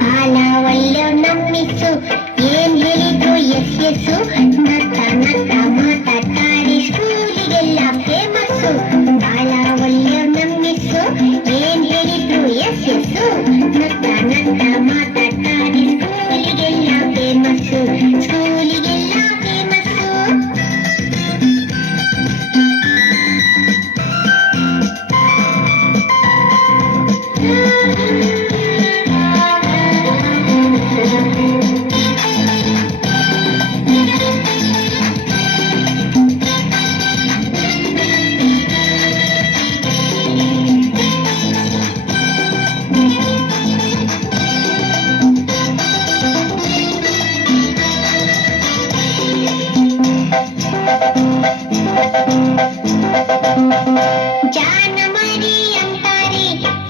ಬಾಲ ಒಳ್ಳೆ ನಮ್ಮಿಸು ಏನ್ ಹೇಳಿದ್ರು ಎಸ್ ಎಸ್ಸು ನತ್ತ ನತ್ತ ಮಾತಾಡ್ತಾರೆ ಸ್ಕೂಲಿಗೆಲ್ಲ ಫೇಮಸ್ಸು ಬಾಳ ಒಳ್ಳೆ ನಮ್ಮಿಸು ಏನ್ ಹೇಳಿದ್ರು ಎಸ್ ಎಸ್ಸು ನತ್ತ ನತ್ತ ಮಾತಾಡ್ತಾರೆ ಸ್ಕೂಲಿಗೆಲ್ಲ ಫೇಮಸ್ಸು ಸ್ಕೂಲಿಗೆಲ್ಲ ಫೇಮಸ್ಸು ಜಾನಮರಿ ಅಂತಾರೆ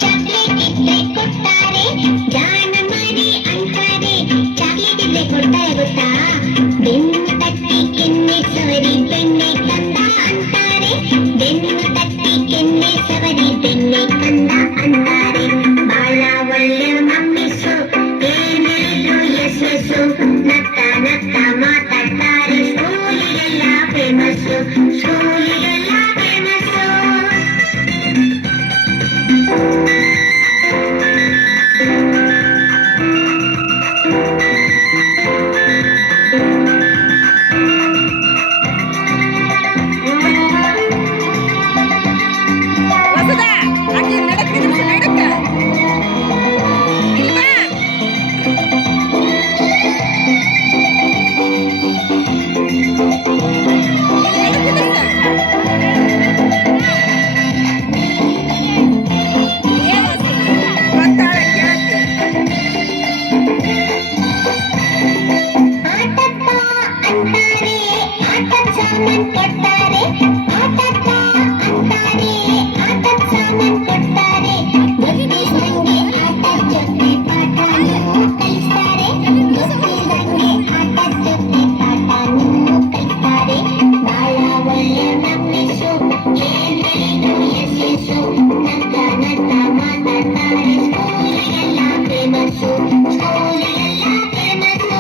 ಚಾಕ್ಲೇಟ್ ಇದ್ರೆ ಕೊಡ್ತಾರೆ ಜಾನಮರಿ ಅಂತಾರೆ ಚಾಕ್ಲೇಟ್ ಇದ್ರೆ ಕೊಡ್ತಾರೆ ಗೊತ್ತಾ ಬೆನ್ನು ತಟ್ಟಿ ಕೆನ್ನೆ ಸವರಿ ಬೆಣ್ಣೆ ಕಂದ ಅಂತಾರೆ ಬೆನ್ನು ತಟ್ಟಿ ಕೆನ್ನೆ ಸವರಿ ಬೆಣ್ಣೆ ಕಂದ ಅಂತಾರೆ ಬಾಳ ಒಳ್ಳೆ ಮಮ್ಮಿಸು ಏನೇನು ಎಸ್ಸು ನತ್ತ ನತ್ತ ಮಾತಾಡ್ತಾರೆ ಸ್ಕೂಲಿಗೆಲ್ಲ ಫೇಮಸ್ಸು ಸ್ಕೂಲಿಗೆಲ್ಲ ಫೇಮಸ್ಸು ಕೊಡ್ತಾರೆ ಆಟಕ್ಕ ಅಂತಾರೆ ಆಟದ ಸಾಮಾನ್ ಕೊಡ್ತಾರೆ ಗೊತ್ತಿಲ್ದಂಗೆ ಆಟದ ಜೊತೆ ಪಾಠನೂ ಕಲಿಸ್ತಾರೆ ಗೊತ್ತಿಲ್ದಂಗೆ ಆಟದ ಜೊತೆ ಪಾಠನೂ ಕಲಿಸ್ತಾರೆ ಬಾಳ ಒಳ್ಳೆ ನಮ್ಮಿಸು ಏನ್ ಹೇಳಿದ್ರು ಎಸ್ಸು ನಗ್ಗ ನಗ್ಗ ಮಾತಾಡ್ತಾರೆ ಸ್ಕೂಲಿಗೆಲ್ಲ ಫೇಮಸ್ಸು ಸ್ಕೂಲಿಗೆಲ್ಲ ಫೇಮಸ್ಸು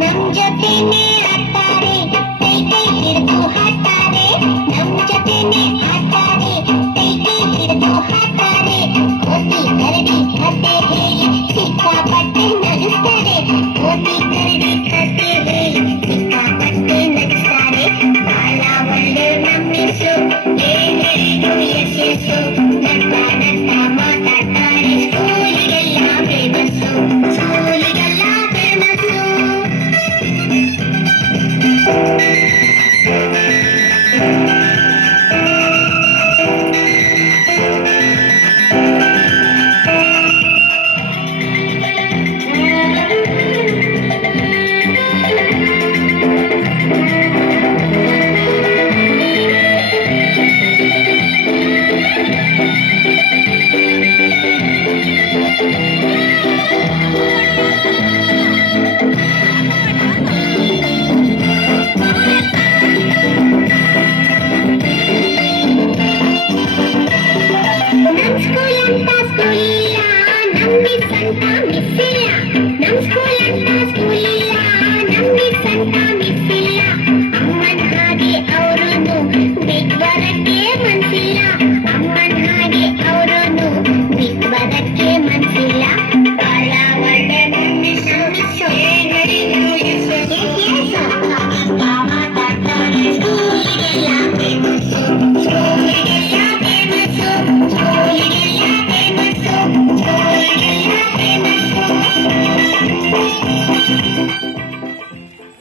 ನಮ್ ಜೊತೆನೆ ಆಡ್ತಾರೆ ಕೈ ಕೈ ಹಿಡಿದು ಹಾಡ್ತಾರೆ ನಮ್ ಜೊತೆನೆ ಆಡ್ತಾರೆ ಕೈ ಕೈ ಹಿಡಿದು ಹಾಡ್ತಾರೆ ಕೋತಿ ಕರಡಿ ಕತೆ ಹೇಳಿ ಸಿಕ್ಕಾಪಟ್ಟೆ ನಗಿಸ್ತಾರೆ ಕೋತಿ ಕರಡಿ ಕತೆ ಹೇಳಿ ಸಿಕ್ಕಾಪಟ್ಟೆ ನಗಿಸ್ತಾರೆ ಬಾಳ ಒಳ್ಳೆ ನಮ್ಮಿಸು ಏನ್ ಹೇಳಿದ್ರು ಎಸ್ಸು ನಗ್ಗ ನಗ್ಗ ಮಾತಾಡ್ತಾರೆ ಸ್ಕೂಲಿಗೆಲ್ಲ ಫೇಮಸ್ಸು ಸ್ಕೂಲಿಗೆಲ್ಲ ಫೇಮಸ್ಸು